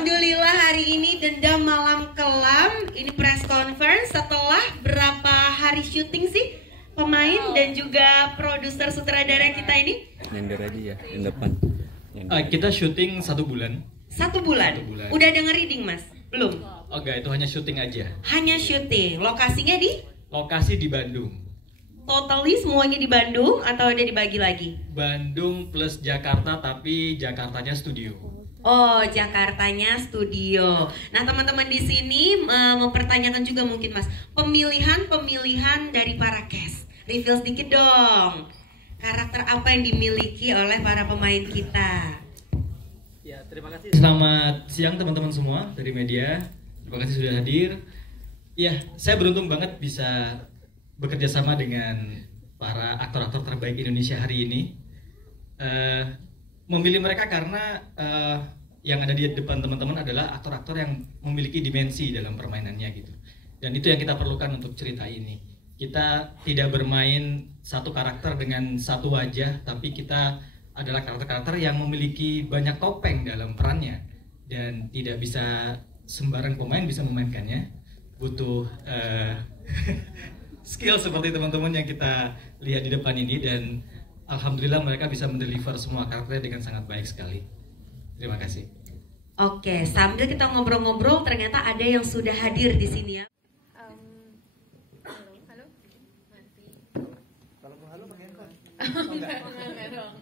Alhamdulillah hari ini Dendam Malam Kelam ini press conference setelah berapa hari syuting sih pemain dan juga produser sutradara kita ini? Nyender aja ya, yang depan. Kita syuting 1 bulan. 1 bulan. Udah denger reading mas? Belum? Enggak, itu hanya syuting aja. Hanya syuting. Lokasinya di? Lokasi di Bandung. Totally semuanya di Bandung atau ada dibagi lagi? Bandung plus Jakarta, tapi Jakartanya studio. Oh, Jakartanya studio. Nah, teman-teman di sini mempertanyakan juga mungkin Mas, pemilihan dari para cast. Reveal sedikit dong. Karakter apa yang dimiliki oleh para pemain kita? Ya, terima kasih. Selamat siang teman-teman semua dari media. Terima kasih sudah hadir. Ya, saya beruntung banget bisa bekerja sama dengan para aktor-aktor terbaik Indonesia hari ini. Memilih mereka karena yang ada di depan teman-teman adalah aktor-aktor yang memiliki dimensi dalam permainannya gitu. Dan itu yang kita perlukan untuk cerita ini. Kita tidak bermain satu karakter dengan satu wajah, tapi kita adalah karakter-karakter yang memiliki banyak topeng dalam perannya. Dan tidak bisa sembarang pemain bisa memainkannya. Butuh skill seperti teman-teman yang kita lihat di depan ini, dan alhamdulillah mereka bisa mendeliver semua karakternya dengan sangat baik sekali. Terima kasih. Oke, sambil kita ngobrol-ngobrol, ternyata ada yang sudah hadir di sini ya. Halo, mati. Kalau mau halo pakai handphone. Enggak dong.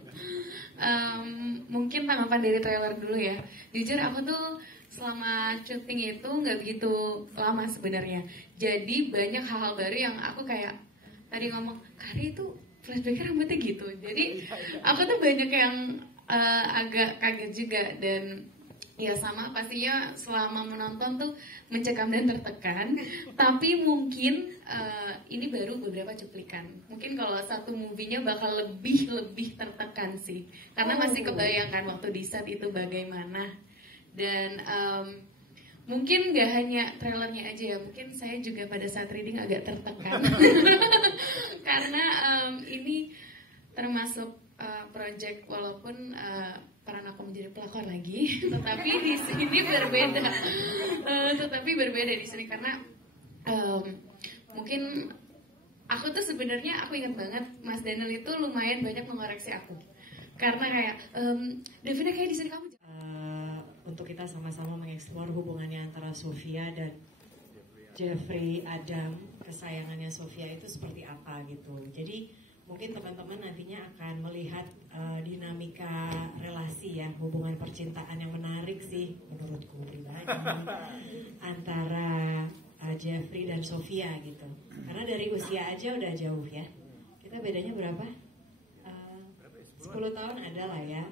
Mungkin tanggapan dari trailer dulu ya. Jujur aku tuh selama syuting itu nggak begitu lama sebenarnya. Jadi banyak hal-hal baru yang aku kayak tadi ngomong, Kari itu flashbacknya rambutnya gitu. Jadi aku tuh banyak yang agak kaget juga, dan ya sama pastinya selama menonton tuh mencekam dan tertekan. Tapi mungkin ini baru beberapa cuplikan. Mungkin kalau satu movie-nya bakal lebih tertekan sih, karena masih kebayangkan waktu di set itu bagaimana. Dan mungkin gak hanya trailernya aja ya, mungkin saya juga pada saat reading agak tertekan karena ini termasuk project walaupun peran aku menjadi pelakor lagi, tetapi di sini berbeda. Tetapi berbeda di sini karena mungkin aku tuh sebenarnya aku ingat banget Mas Daniel itu lumayan banyak mengoreksi aku karena kayak Devina kayak di sini kamu untuk kita sama-sama mengeksplor hubungannya antara Sofia dan Jeffrey Adam, kesayangannya Sofia itu seperti apa gitu. Jadi mungkin teman-teman nantinya akan melihat dinamika relasi ya, hubungan percintaan yang menarik sih menurutku pribadi antara Jeffrey dan Sofia gitu. Karena dari usia aja udah jauh ya. Kita bedanya berapa? 10 tahun ada lah ya.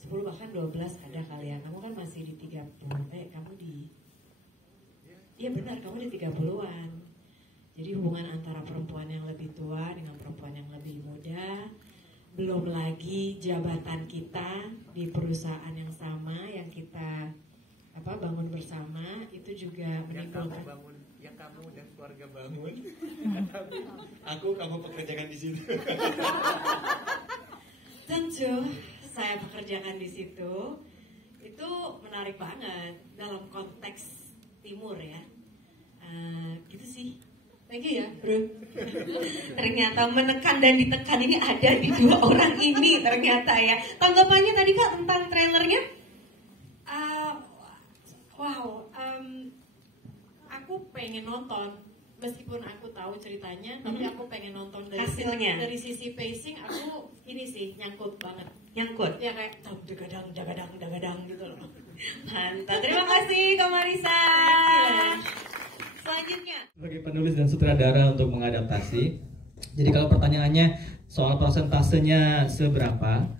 10 bahkan 12 ada kali ya. Kamu kan masih di 30. Kamu di... Iya benar, kamu di 30-an. Jadi hubungan antara perempuan yang lebih tua dengan perempuan yang lebih muda. Belum lagi jabatan kita di perusahaan yang sama yang kita bangun bersama, itu juga menimbulkan yang kamu dan keluarga bangun. Kamu pekerjakan di situ. Tentu saya pekerjakan di situ. Itu menarik banget dalam konteks timur ya. Gitu sih. Thank you ya bro. Ternyata menekan dan ditekan ini ada di dua orang ini ternyata ya. Tanggapannya tadi Kak tentang trailernya? Aku pengen nonton. Meskipun aku tahu ceritanya, tapi aku pengen nonton dari hasilnya. Dari sisi pacing, aku ini sih nyangkut banget. Nyangkut? Ya kayak dagadang gitu loh. Mantap, terima kasih Kak Marisa. Selanjutnya, sebagai penulis dan sutradara untuk mengadaptasi. Jadi kalau pertanyaannya soal persentasenya seberapa,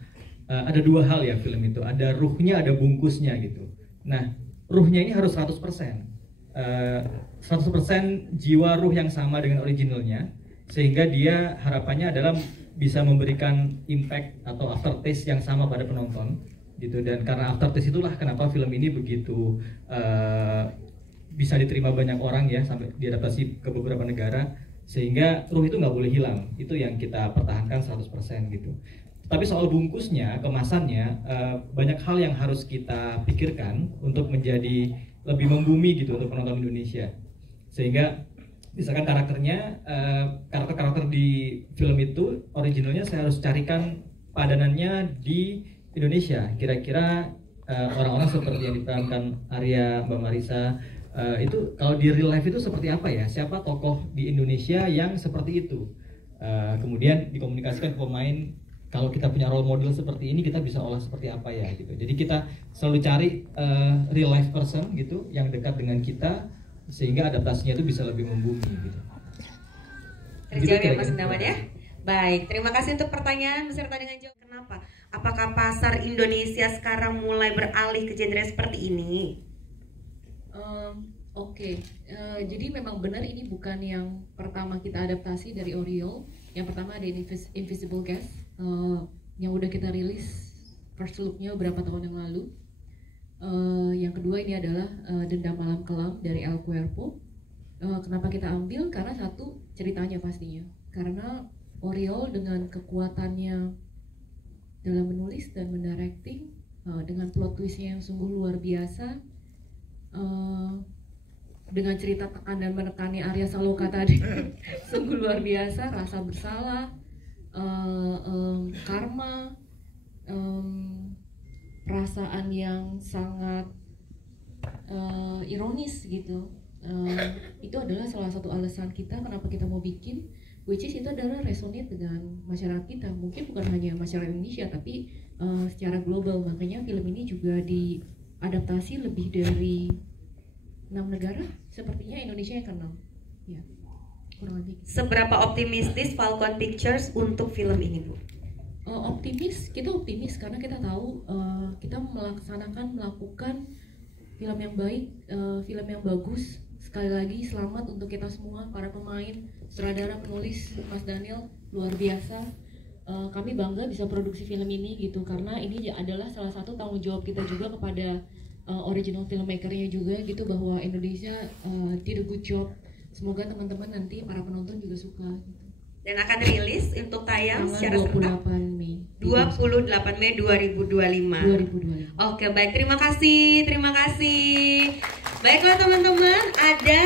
ada dua hal ya film itu. Ada ruhnya, ada bungkusnya gitu. Nah, ruhnya ini harus 100%. 100% jiwa ruh yang sama dengan originalnya, sehingga dia harapannya adalah bisa memberikan impact atau aftertaste yang sama pada penonton gitu. Dan karena aftertaste itulah kenapa film ini begitu bisa diterima banyak orang ya, sampai diadaptasi ke beberapa negara, sehingga ruh itu nggak boleh hilang. Itu yang kita pertahankan 100% gitu. Tapi soal bungkusnya, kemasannya, banyak hal yang harus kita pikirkan untuk menjadi lebih membumi gitu untuk penonton Indonesia. Sehingga misalkan karakter di film itu originalnya saya harus carikan padanannya di Indonesia. Kira-kira orang-orang seperti yang diperankan Arya, Mbak Marisa, itu kalau di real life itu seperti apa ya? Siapa tokoh di Indonesia yang seperti itu? Kemudian dikomunikasikan ke pemain, kalau kita punya role model seperti ini kita bisa olah seperti apa ya gitu. Jadi kita selalu cari real life person gitu yang dekat dengan kita sehingga adaptasinya itu bisa lebih membumi gitu. Terjawab ya Mas Endaman ya. Baik, terima kasih untuk pertanyaan beserta dengan jawaban. Kenapa? Apakah pasar Indonesia sekarang mulai beralih ke genre seperti ini? Oke. Jadi memang benar ini bukan yang pertama kita adaptasi dari Oriole. Yang pertama ada Invisible Guest yang udah kita rilis first look-nya beberapa tahun yang lalu. Yang kedua ini adalah Dendam Malam Kelam dari El Cuerpo. Kenapa kita ambil? Karena satu, ceritanya pastinya. Karena Oriole dengan kekuatannya dalam menulis dan mendirecting, dengan plot twist-nya yang sungguh luar biasa, dengan cerita tekan dan menekannya Arya Saloka tadi sungguh luar biasa, rasa bersalah, karma, perasaan yang sangat ironis gitu. Itu adalah salah satu alasan kita kenapa kita mau bikin, which is itu adalah resonate dengan masyarakat kita, mungkin bukan hanya masyarakat Indonesia tapi secara global. Makanya film ini juga diadaptasi lebih dari 6 negara, sepertinya Indonesia yang ke-6 ya, kurang lebih. Seberapa optimistis Falcon Pictures untuk film ini, Bu? Kita optimis karena kita tahu kita melakukan film yang baik, film yang bagus. Sekali lagi selamat untuk kita semua, para pemain, sutradara, penulis, Mas Daniel, luar biasa. Kami bangga bisa produksi film ini gitu, karena ini adalah salah satu tanggung jawab kita juga kepada original filmmaker-nya juga gitu, bahwa Indonesia did a good job. Semoga teman-teman nanti para penonton juga suka gitu. Dan akan rilis untuk tayang secara 28 Mei 28 Mei 2025. Oke, baik, terima kasih. Baiklah teman-teman, ada